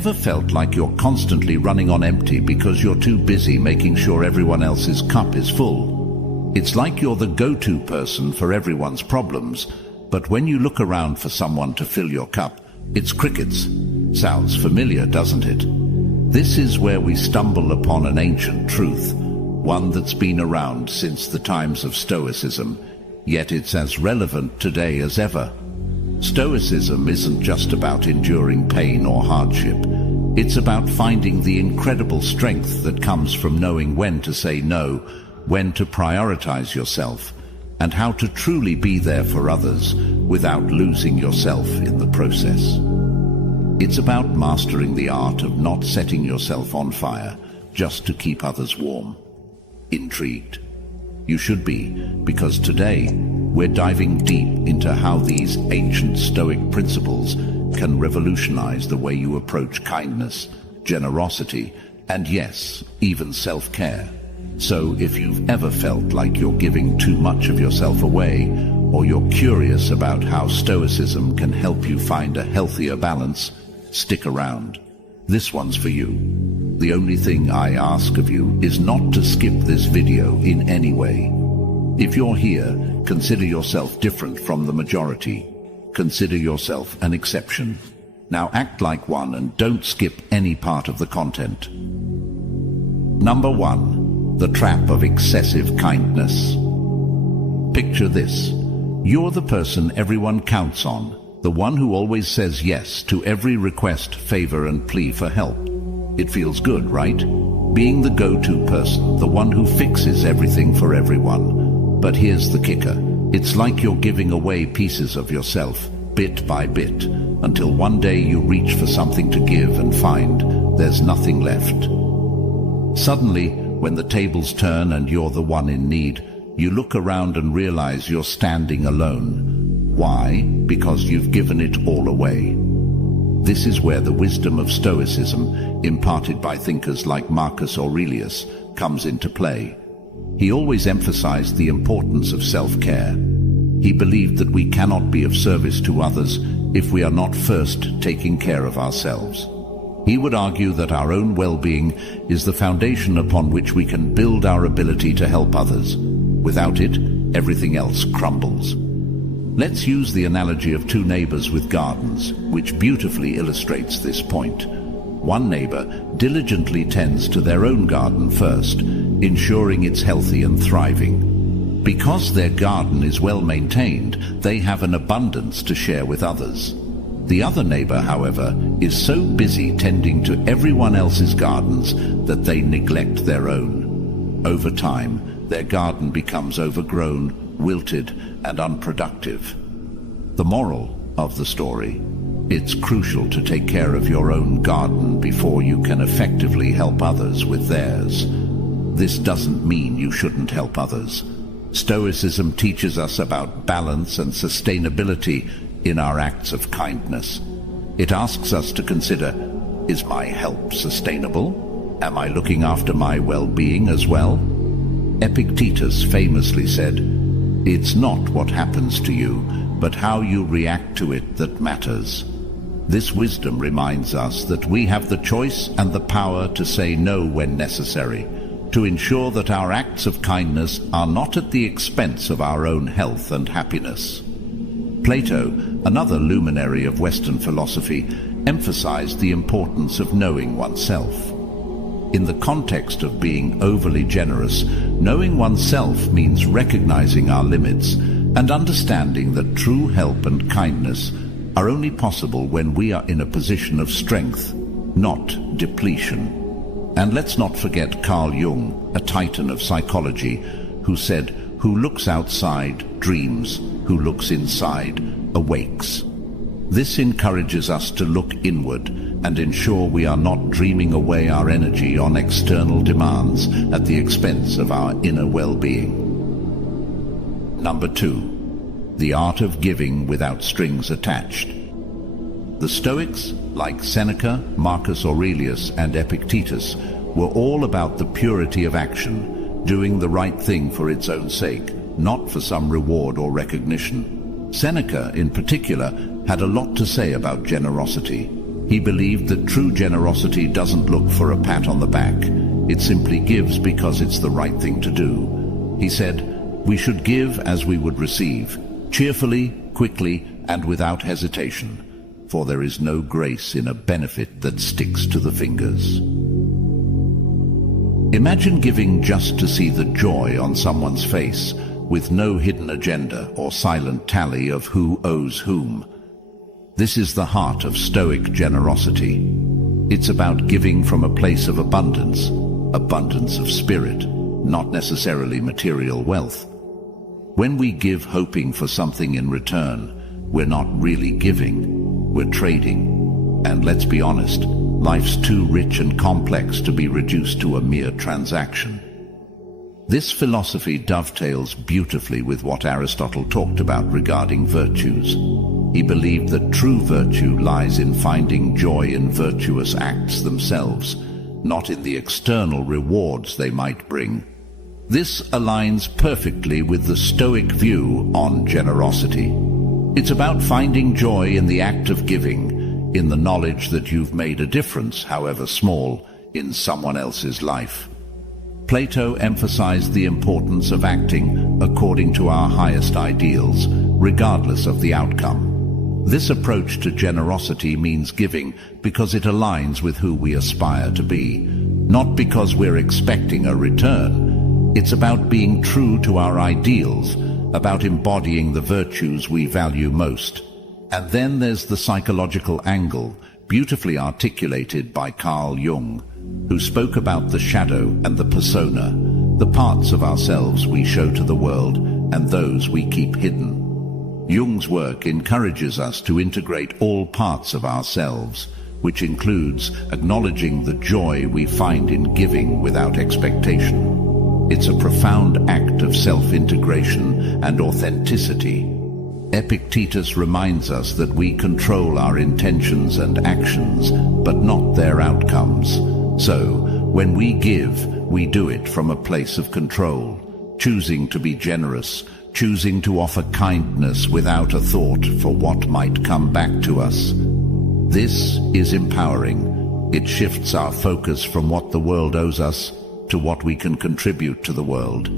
Ever felt like you're constantly running on empty because you're too busy making sure everyone else's cup is full? It's like you're the go-to person for everyone's problems, but when you look around for someone to fill your cup, it's crickets. Sounds familiar, doesn't it? This is where we stumble upon an ancient truth, one that's been around since the times of Stoicism, yet it's as relevant today as ever. Stoicism isn't just about enduring pain or hardship. It's about finding the incredible strength that comes from knowing when to say no, when to prioritize yourself, and how to truly be there for others without losing yourself in the process. It's about mastering the art of not setting yourself on fire just to keep others warm. Intrigued? You should be, because today we're diving deep into how these ancient Stoic principles can revolutionize the way you approach kindness, generosity, and yes, even self-care. So if you've ever felt like you're giving too much of yourself away, or you're curious about how Stoicism can help you find a healthier balance, stick around. This one's for you. The only thing I ask of you is not to skip this video in any way. If you're here, consider yourself different from the majority. Consider yourself an exception. Now act like one and don't skip any part of the content. Number 1. The trap of excessive kindness. Picture this. You're the person everyone counts on, the one who always says yes to every request, favor, and plea for help. It feels good, right? Being the go-to person, the one who fixes everything for everyone. But here's the kicker. It's like you're giving away pieces of yourself, bit by bit, until one day you reach for something to give and find there's nothing left. Suddenly, when the tables turn and you're the one in need, you look around and realize you're standing alone. Why? Because you've given it all away. This is where the wisdom of Stoicism, imparted by thinkers like Marcus Aurelius, comes into play. He always emphasized the importance of self-care. He believed that we cannot be of service to others if we are not first taking care of ourselves. He would argue that our own well-being is the foundation upon which we can build our ability to help others. Without it, everything else crumbles. Let's use the analogy of two neighbors with gardens, which beautifully illustrates this point. One neighbor diligently tends to their own garden first, ensuring it's healthy and thriving. Because their garden is well maintained, they have an abundance to share with others. The other neighbor, however, is so busy tending to everyone else's gardens that they neglect their own. Over time, their garden becomes overgrown, wilted, and unproductive. The moral of the story: it's crucial to take care of your own garden before you can effectively help others with theirs. This doesn't mean you shouldn't help others. Stoicism teaches us about balance and sustainability in our acts of kindness. It asks us to consider, is my help sustainable? Am I looking after my well-being as well? Epictetus famously said, "It's not what happens to you, but how you react to it that matters." This wisdom reminds us that we have the choice and the power to say no when necessary, to ensure that our acts of kindness are not at the expense of our own health and happiness. Plato, another luminary of Western philosophy, emphasized the importance of knowing oneself. In the context of being overly generous, knowing oneself means recognizing our limits and understanding that true help and kindness are only possible when we are in a position of strength, not depletion. And let's not forget Carl Jung, a titan of psychology, who said, "Who looks outside dreams, who looks inside awakes." This encourages us to look inward and ensure we are not dreaming away our energy on external demands at the expense of our inner well-being. Number 2. The art of giving without strings attached. The Stoics, like Seneca, Marcus Aurelius, and Epictetus, were all about the purity of action, doing the right thing for its own sake, not for some reward or recognition. Seneca, in particular, had a lot to say about generosity. He believed that true generosity doesn't look for a pat on the back. It simply gives because it's the right thing to do. He said, "We should give as we would receive, cheerfully, quickly, and without hesitation, for there is no grace in a benefit that sticks to the fingers." Imagine giving just to see the joy on someone's face, with no hidden agenda or silent tally of who owes whom. This is the heart of Stoic generosity. It's about giving from a place of abundance, abundance of spirit, not necessarily material wealth. When we give hoping for something in return, we're not really giving, we're trading. And let's be honest, life's too rich and complex to be reduced to a mere transaction. This philosophy dovetails beautifully with what Aristotle talked about regarding virtues. He believed that true virtue lies in finding joy in virtuous acts themselves, not in the external rewards they might bring. This aligns perfectly with the Stoic view on generosity. It's about finding joy in the act of giving, in the knowledge that you've made a difference, however small, in someone else's life. Plato emphasized the importance of acting according to our highest ideals, regardless of the outcome. This approach to generosity means giving because it aligns with who we aspire to be, not because we're expecting a return. It's about being true to our ideals, about embodying the virtues we value most. And then there's the psychological angle, beautifully articulated by Carl Jung, who spoke about the shadow and the persona, the parts of ourselves we show to the world and those we keep hidden. Jung's work encourages us to integrate all parts of ourselves, which includes acknowledging the joy we find in giving without expectation. It's a profound act of self-integration and authenticity. Epictetus reminds us that we control our intentions and actions, but not their outcomes. So, when we give, we do it from a place of control, choosing to be generous, choosing to offer kindness without a thought for what might come back to us. This is empowering. It shifts our focus from what the world owes us to what we can contribute to the world.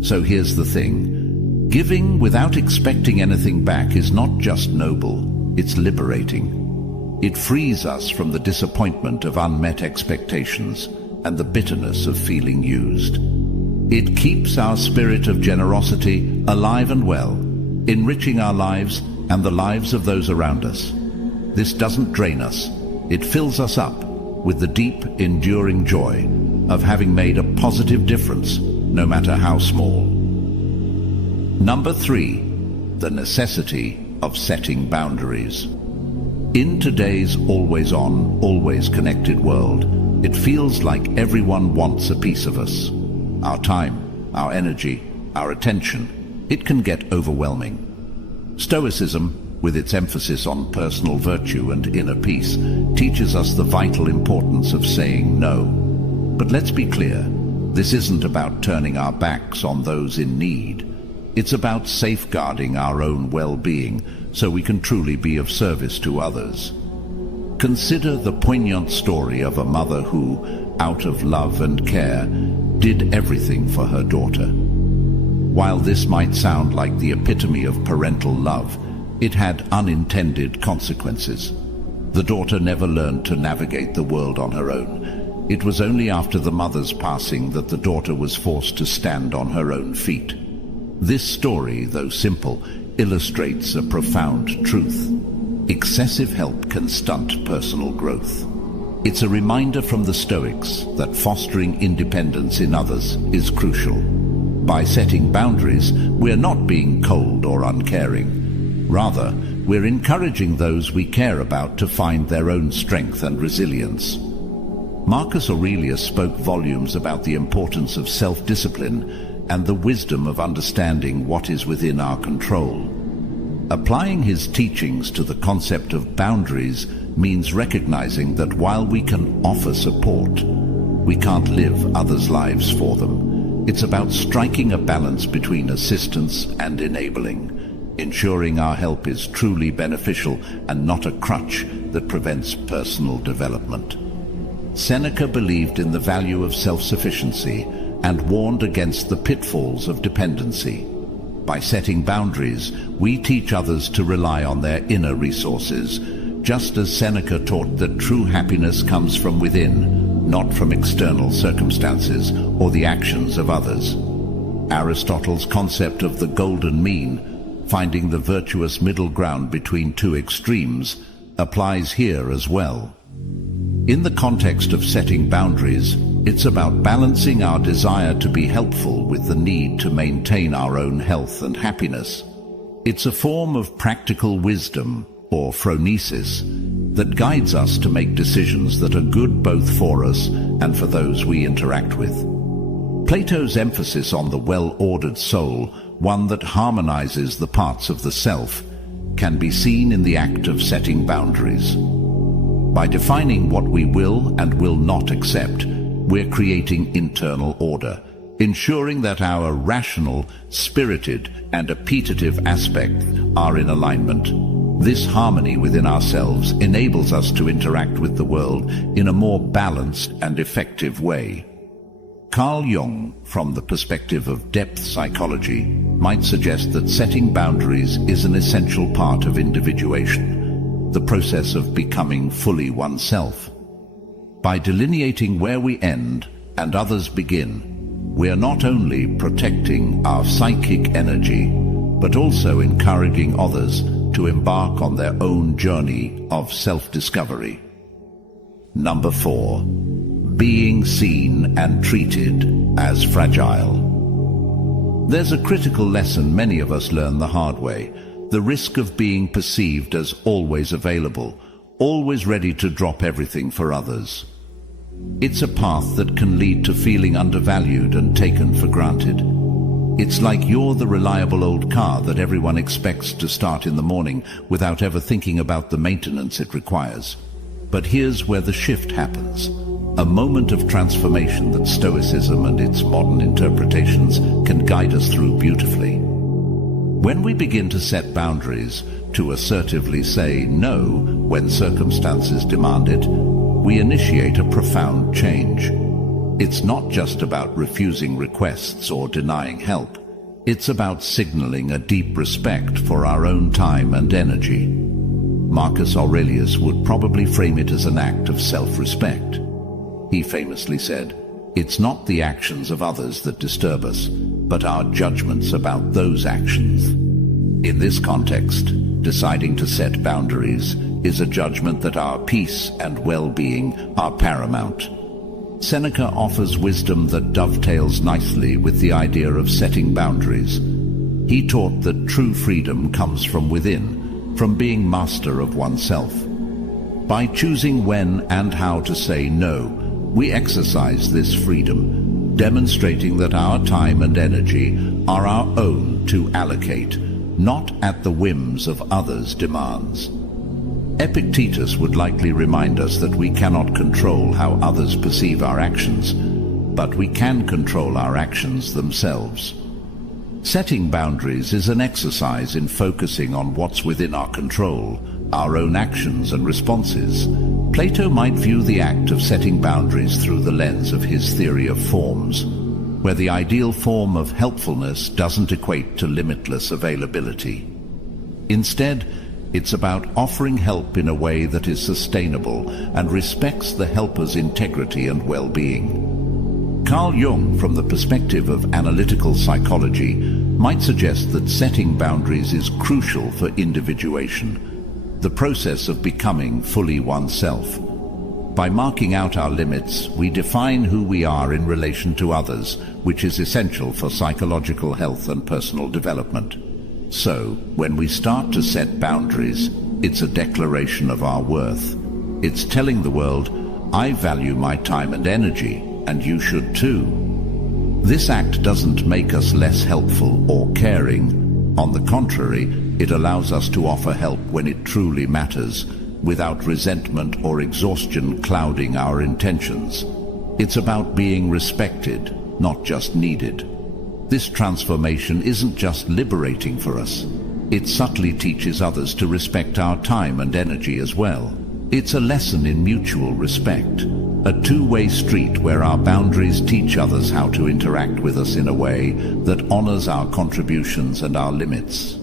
So here's the thing. Giving without expecting anything back is not just noble, it's liberating. It frees us from the disappointment of unmet expectations and the bitterness of feeling used. It keeps our spirit of generosity alive and well, enriching our lives and the lives of those around us. This doesn't drain us. It fills us up with the deep, enduring joy of having made a positive difference, no matter how small. Number 3, the necessity of setting boundaries. In today's always-on, always-connected world, it feels like everyone wants a piece of us. Our time, our energy, our attention. It can get overwhelming. Stoicism, with its emphasis on personal virtue and inner peace, teaches us the vital importance of saying no. But let's be clear, this isn't about turning our backs on those in need. It's about safeguarding our own well-being so we can truly be of service to others. Consider the poignant story of a mother who, out of love and care, did everything for her daughter. While this might sound like the epitome of parental love, it had unintended consequences. The daughter never learned to navigate the world on her own. It was only after the mother's passing that the daughter was forced to stand on her own feet. This story, though simple, illustrates a profound truth. Excessive help can stunt personal growth. It's a reminder from the Stoics that fostering independence in others is crucial. By setting boundaries, we're not being cold or uncaring. Rather, we're encouraging those we care about to find their own strength and resilience. Marcus Aurelius spoke volumes about the importance of self-discipline and the wisdom of understanding what is within our control. Applying his teachings to the concept of boundaries means recognizing that while we can offer support, we can't live others' lives for them. It's about striking a balance between assistance and enabling. ensuring our help is truly beneficial and not a crutch that prevents personal development. Seneca believed in the value of self-sufficiency and warned against the pitfalls of dependency. By setting boundaries, we teach others to rely on their inner resources, just as Seneca taught that true happiness comes from within, not from external circumstances or the actions of others. Aristotle's concept of the golden mean, finding the virtuous middle ground between two extremes, applies here as well. In the context of setting boundaries, it's about balancing our desire to be helpful with the need to maintain our own health and happiness. It's a form of practical wisdom, or phronesis, that guides us to make decisions that are good both for us and for those we interact with. Plato's emphasis on the well-ordered soul, one that harmonizes the parts of the self, can be seen in the act of setting boundaries. By defining what we will and will not accept, we're creating internal order, ensuring that our rational, spirited, and appetitive aspects are in alignment. This harmony within ourselves enables us to interact with the world in a more balanced and effective way. Carl Jung, from the perspective of depth psychology, might suggest that setting boundaries is an essential part of individuation, the process of becoming fully oneself. By delineating where we end and others begin, we are not only protecting our psychic energy, but also encouraging others to embark on their own journey of self-discovery. Number 4. Being seen and treated as fragile. There's a critical lesson many of us learn the hard way: the risk of being perceived as always available, always ready to drop everything for others. It's a path that can lead to feeling undervalued and taken for granted. It's like you're the reliable old car that everyone expects to start in the morning without ever thinking about the maintenance it requires. But here's where the shift happens, a moment of transformation that Stoicism and its modern interpretations can guide us through beautifully. When we begin to set boundaries, to assertively say no when circumstances demand it, we initiate a profound change. It's not just about refusing requests or denying help. It's about signaling a deep respect for our own time and energy. Marcus Aurelius would probably frame it as an act of self-respect. He famously said, "It's not the actions of others that disturb us, but our judgments about those actions." In this context, deciding to set boundaries is a judgment that our peace and well-being are paramount. Seneca offers wisdom that dovetails nicely with the idea of setting boundaries. He taught that true freedom comes from within, from being master of oneself. By choosing when and how to say no, we exercise this freedom, demonstrating that our time and energy are our own to allocate, not at the whims of others' demands. Epictetus would likely remind us that we cannot control how others perceive our actions, but we can control our actions themselves. Setting boundaries is an exercise in focusing on what's within our control, our own actions and responses. Plato might view the act of setting boundaries through the lens of his theory of forms, where the ideal form of helpfulness doesn't equate to limitless availability. Instead, it's about offering help in a way that is sustainable and respects the helper's integrity and well-being. Carl Jung, from the perspective of analytical psychology, might suggest that setting boundaries is crucial for individuation, the process of becoming fully oneself. By marking out our limits, we define who we are in relation to others, which is essential for psychological health and personal development. So, when we start to set boundaries, it's a declaration of our worth. It's telling the world, I value my time and energy, and you should too. This act doesn't make us less helpful or caring. On the contrary, it allows us to offer help when it truly matters, without resentment or exhaustion clouding our intentions. It's about being respected, not just needed. This transformation isn't just liberating for us, It subtly teaches others to respect our time and energy as well. It's a lesson in mutual respect, a two-way street where our boundaries teach others how to interact with us in a way that honors our contributions and our limits.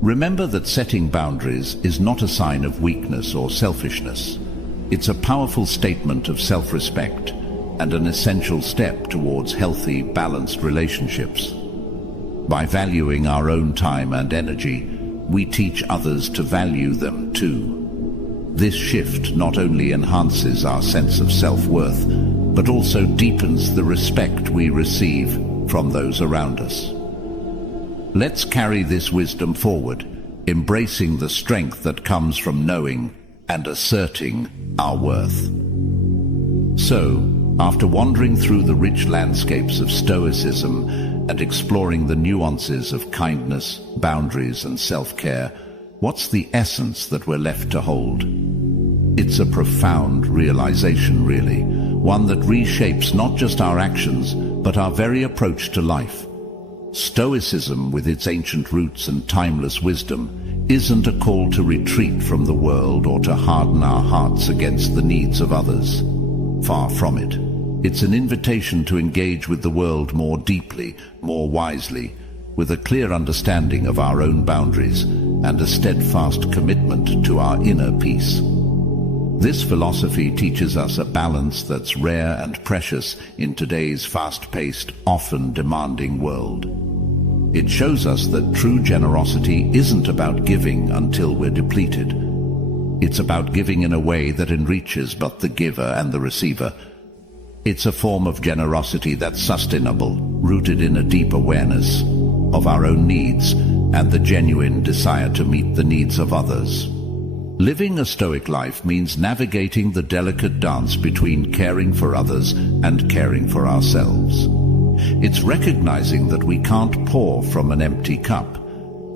Remember that setting boundaries is not a sign of weakness or selfishness. It's a powerful statement of self-respect and an essential step towards healthy, balanced relationships. By valuing our own time and energy, we teach others to value them too. This shift not only enhances our sense of self-worth, but also deepens the respect we receive from those around us. Let's carry this wisdom forward, embracing the strength that comes from knowing and asserting our worth. So, after wandering through the rich landscapes of Stoicism and exploring the nuances of kindness, boundaries, and self-care, what's the essence that we're left to hold? It's a profound realization, really, one that reshapes not just our actions, but our very approach to life. Stoicism, with its ancient roots and timeless wisdom, isn't a call to retreat from the world or to harden our hearts against the needs of others. Far from it. It's an invitation to engage with the world more deeply, more wisely, with a clear understanding of our own boundaries and a steadfast commitment to our inner peace. This philosophy teaches us a balance that's rare and precious in today's fast-paced, often demanding world. It shows us that true generosity isn't about giving until we're depleted. It's about giving in a way that enriches both the giver and the receiver. It's a form of generosity that's sustainable, rooted in a deep awareness of our own needs and the genuine desire to meet the needs of others. Living a Stoic life means navigating the delicate dance between caring for others and caring for ourselves. It's recognizing that we can't pour from an empty cup,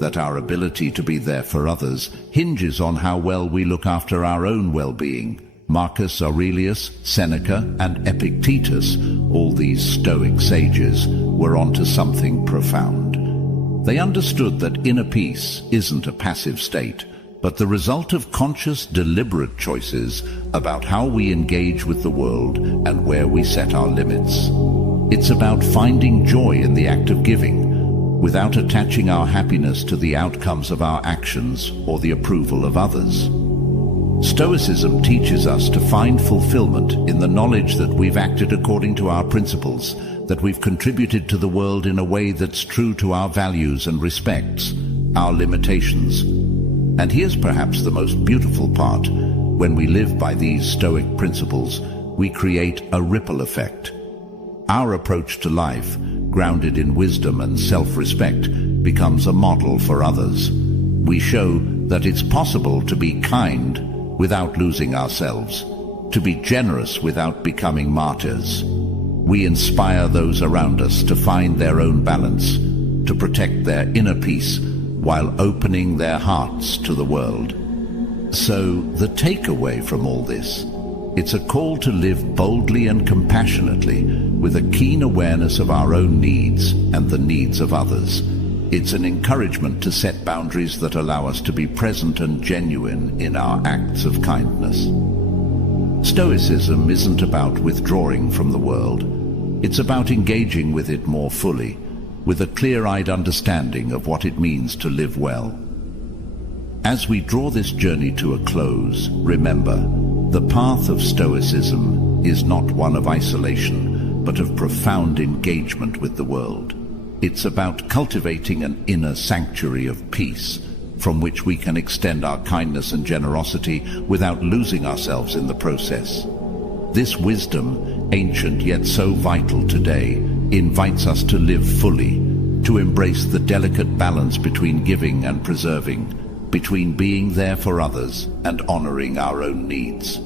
that our ability to be there for others hinges on how well we look after our own well-being. Marcus Aurelius, Seneca, and Epictetus, all these Stoic sages, were onto something profound. They understood that inner peace isn't a passive state, but the result of conscious, deliberate choices about how we engage with the world and where we set our limits. It's about finding joy in the act of giving, without attaching our happiness to the outcomes of our actions or the approval of others. Stoicism teaches us to find fulfillment in the knowledge that we've acted according to our principles, that we've contributed to the world in a way that's true to our values and respects our limitations. And here's perhaps the most beautiful part. When we live by these Stoic principles, we create a ripple effect. Our approach to life, grounded in wisdom and self-respect, becomes a model for others. We show that it's possible to be kind without losing ourselves, to be generous without becoming martyrs. We inspire those around us to find their own balance, to protect their inner peace, while opening their hearts to the world. So, the takeaway from all this, it's a call to live boldly and compassionately, with a keen awareness of our own needs and the needs of others. It's an encouragement to set boundaries that allow us to be present and genuine in our acts of kindness. Stoicism isn't about withdrawing from the world. It's about engaging with it more fully, with a clear-eyed understanding of what it means to live well. As we draw this journey to a close, remember, the path of Stoicism is not one of isolation, but of profound engagement with the world. It's about cultivating an inner sanctuary of peace, from which we can extend our kindness and generosity without losing ourselves in the process. This wisdom, ancient yet so vital today, invites us to live fully, to embrace the delicate balance between giving and preserving, between being there for others and honoring our own needs.